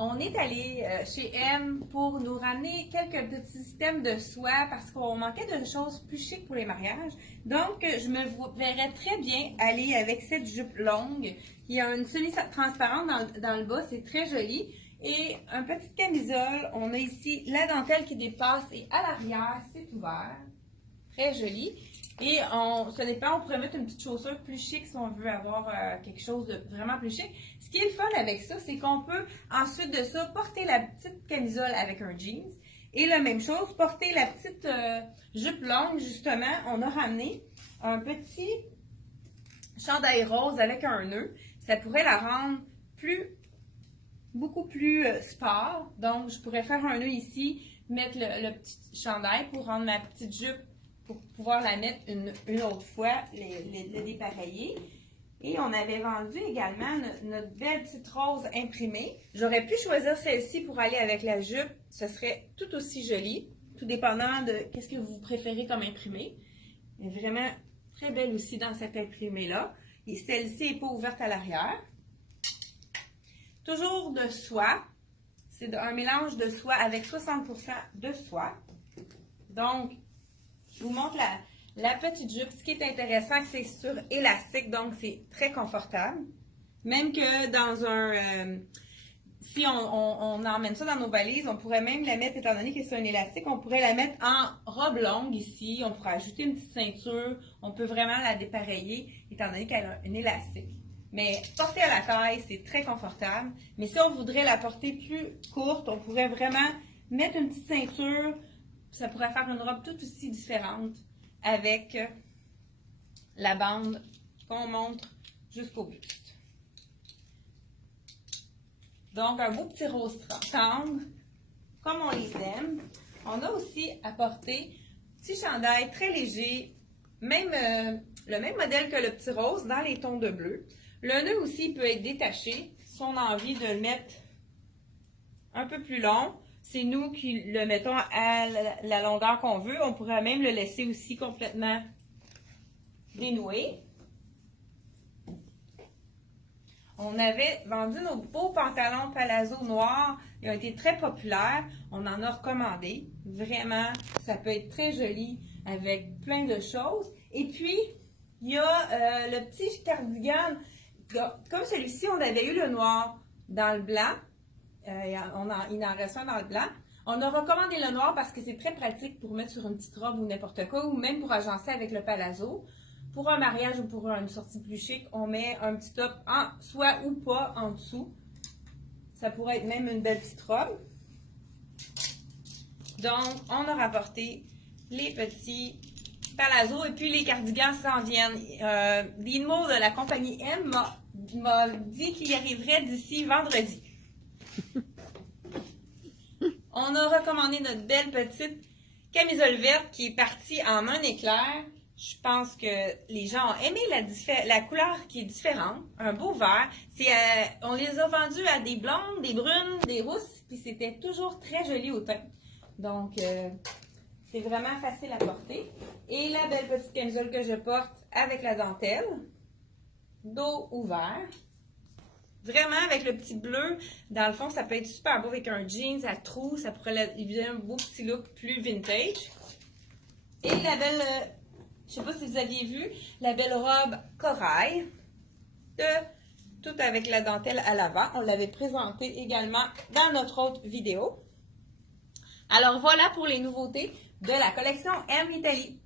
On est allé chez M pour nous ramener quelques petits systèmes de soie parce qu'on manquait de choses plus chic pour les mariages. Donc, je me verrais très bien aller avec cette jupe longue qui a une semi-transparente dans le bas. C'est très joli. Et un petit camisole. On a ici la dentelle qui dépasse et à l'arrière, c'est ouvert. Très joli. Et ça dépend, on pourrait mettre une petite chaussure plus chic si on veut avoir quelque chose de vraiment plus chic. Ce qui est le fun avec ça, c'est qu'on peut ensuite de ça porter la petite camisole avec un jeans. Et la même chose, porter la petite jupe longue, justement, on a ramené un petit chandail rose avec un nœud. Ça pourrait la rendre beaucoup plus sport. Donc, je pourrais faire un nœud ici, mettre le petit chandail pour rendre ma petite jupe pour pouvoir la mettre une autre fois, le dépareiller. Et on avait vendu également notre belle petite rose imprimée. J'aurais pu choisir celle-ci pour aller avec la jupe. Ce serait tout aussi joli, tout dépendant de qu'est-ce que vous préférez comme imprimé. Elle est vraiment très belle aussi dans cette imprimée-là. Et celle-ci n'est pas ouverte à l'arrière. Toujours de soie. C'est un mélange de soie avec 60% de soie. Donc, je vous montre la petite jupe. Ce qui est intéressant, c'est sur élastique, donc c'est très confortable. Même que dans si on emmène ça dans nos valises, on pourrait même la mettre, étant donné que c'est un élastique, on pourrait la mettre en robe longue ici. On pourrait ajouter une petite ceinture. On peut vraiment la dépareiller, étant donné qu'elle a un élastique. Mais porter à la taille, c'est très confortable. Mais si on voudrait la porter plus courte, on pourrait vraiment mettre une petite ceinture. Ça pourrait faire une robe tout aussi différente avec la bande qu'on montre jusqu'au buste. Donc, un beau petit rose tendre, comme on les aime. On a aussi apporté un petit chandail très léger, le même modèle que le petit rose dans les tons de bleu. Le nœud aussi peut être détaché si on a envie de le mettre un peu plus long. C'est nous qui le mettons à la longueur qu'on veut. On pourrait même le laisser aussi complètement dénoué. On avait vendu nos beaux pantalons palazzo noirs. Ils ont été très populaires. On en a recommandé. Vraiment, ça peut être très joli avec plein de choses. Et puis, il y a le petit cardigan. Comme celui-ci, on avait eu le noir dans le blanc. Il en reste un dans le blanc. On a recommandé le noir parce que c'est très pratique pour mettre sur une petite robe ou n'importe quoi, ou même pour agencer avec le palazzo. Pour un mariage ou pour une sortie plus chic, on met un petit top en soit ou pas en dessous. Ça pourrait être même une belle petite robe. Donc, on a rapporté les petits palazzo et puis les cardigans s'en viennent. Dino de la compagnie M m'a dit qu'il y arriverait d'ici vendredi. On a recommandé notre belle petite camisole verte qui est partie en un éclair. Je pense que les gens ont aimé la couleur qui est différente. Un beau vert. On les a vendus à des blondes, des brunes, des rousses. Puis c'était toujours très joli au teint. Donc, c'est vraiment facile à porter. Et la belle petite camisole que je porte avec la dentelle. Dos ouvert. Vraiment, avec le petit bleu, dans le fond, ça peut être super beau avec un jeans à trous. Ça pourrait lui donner un beau petit look plus vintage. Et la belle, je ne sais pas si vous aviez vu, la belle robe corail. Tout avec la dentelle à l'avant. On l'avait présenté également dans notre autre vidéo. Alors voilà pour les nouveautés de la collection M Italie.